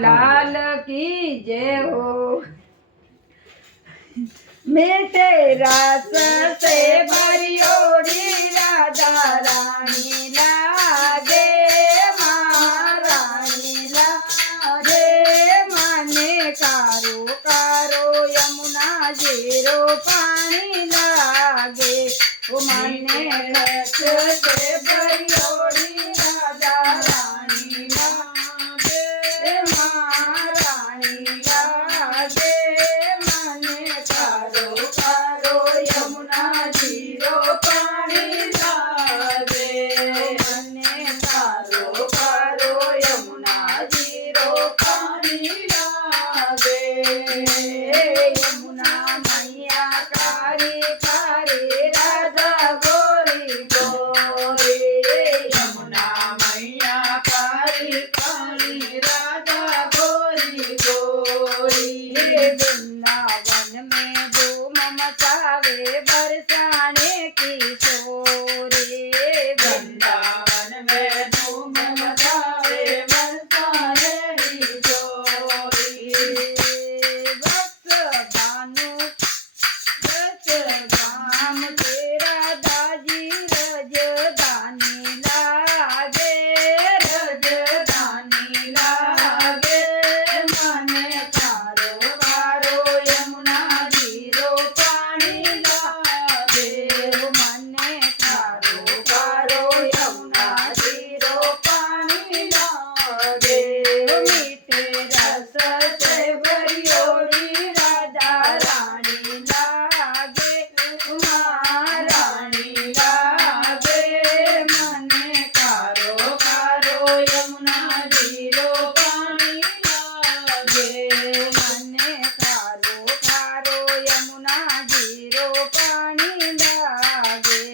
लाल की जय हो। मीठे रस से भरियोड़ी राधा रानी लागे, महारानी लागे। माने कारो कारो यमुना जीरो पानी लागे। ओ माने रस से भरियोड़ी राधा रानी लागे, महारानी लागे। माने कारो कारो यमुना जीरो पानी लागे। माने कारो कारो यमुना जीरो पानी लागे। यमुना मैया कारी कारी राधा गोरी गोरी। यमुना मैया कारी कारी राधा गोरी गोरी। वृंदावन में धूम मचावे बरसाने की शोरे। वृंदावन में धूम मचावे बरसाने की शोरे। वत्स भानु वत्स धाम तेरा दाजी रजधानी लागे, रजधानी लागे। माने कारो कारो यमुना जीरो पानी लागे। माने कारो कारो यमुना जीरो पानी लागे। मीठे रस से भरियोड़ी राधा रानी लागे, महारानी लागे। माने कारो कारो यमुना जीरो पानी लागे। माने कारो कारो यमुना जीरो पानी लागे।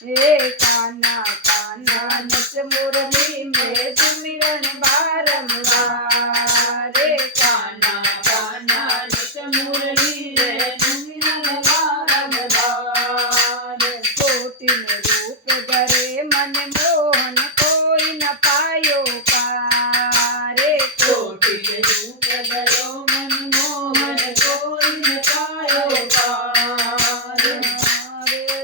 हे कान्हा कान्हा नच मुरली में सुमिरन बारंबार। रे कान्हा कान्हा नच मुरली में सुमिरन बारंबार। कोटिन रूप धरे मन मोहन कोई न पायो पार। कोटिन रूप धरो मन मोहन कोई न पायो पार।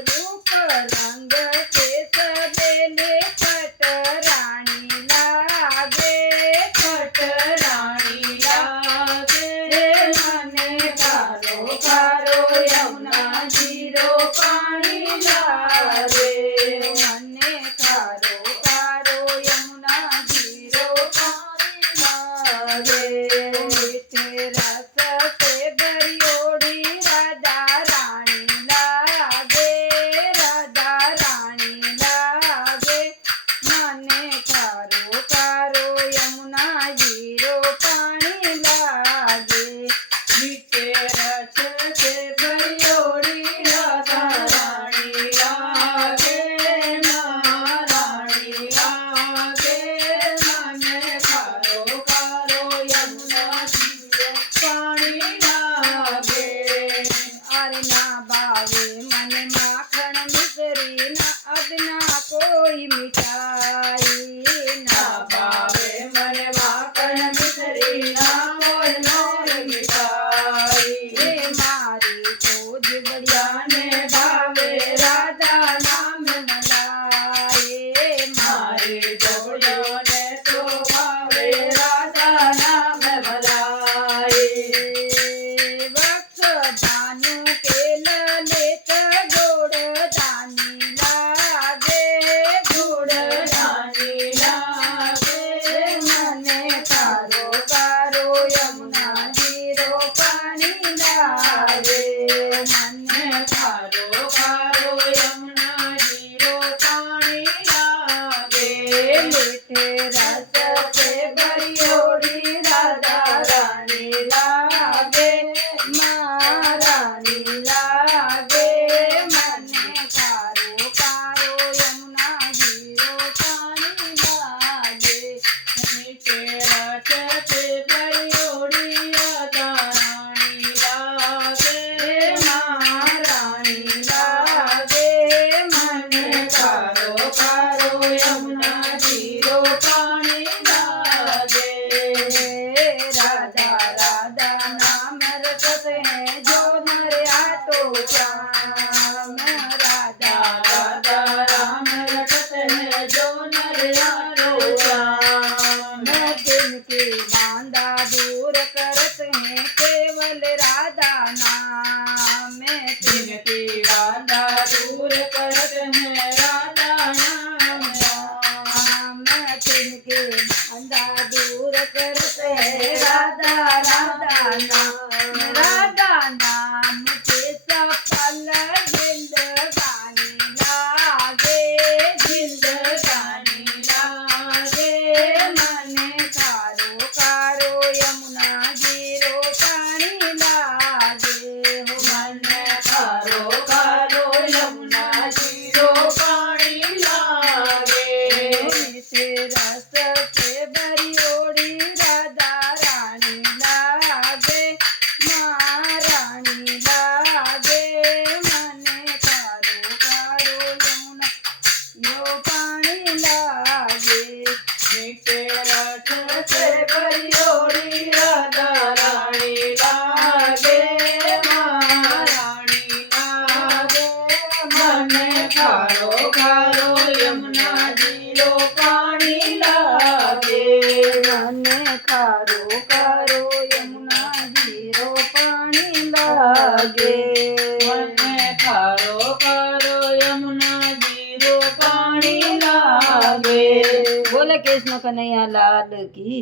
रूप रंग के सदेले पट रानी लागे, पट रानी लागे। माने कारो कारो यमुना जीरो पानी लागे। माने कारो कारो यमुना जीरो पानी लागे। मीठे रस से भरियोड़ी राधा रानी लागे, राधा रानी लागे। माने कारो कारो यमुना जीरो पानी लागे। मीठे रस से भरियोड़ी राधा रानी लागे, महारानी लागे। माने कारो कारो यमुना जीरो पानी लागे। अरे ना बावे मन माखन मिसरी ना अदना कोई मिठाई। ना बावे मन माखन मिसरी ना मोर मोर मिठाई। हे मारी खोज बढ़िया ने भावे राधा नाम मलाई। मारे जोड़ियों ने तो भावे राधा नाम मलाई। वत्स भानु के ललित गोड़ दानी लागे, गोड़ दानी लागे। माने कारो कारो तिनके बांधा दूर करत हैं केवल राधा नाम जिनके बांधा दूर करत है राधा नाम तिनके बांधा दूर करत है राधा राधा नाम के सफल जिंदगानी लागे जिंदगानी लागे मने कारो कारो यमुना जीरो पानी लागे हो मन कारो कारो यमुना जीरो पानी लागे मीठे रस से भरी ओड़ी राधा रानी लागे महारानी लागे मने कारो कारो यमुना यो पानी लागे मीठे रस से भरी ओड़ी राधा रानी लागे महारानी लागे मन खारो खारो यमुना जीरो पानी लागे मने खारो कारो यमुना जीरो पानी लागे मन खारो खारो यमुना जीरो पानी लागे बोले कृष्ण कन्हैया लाल की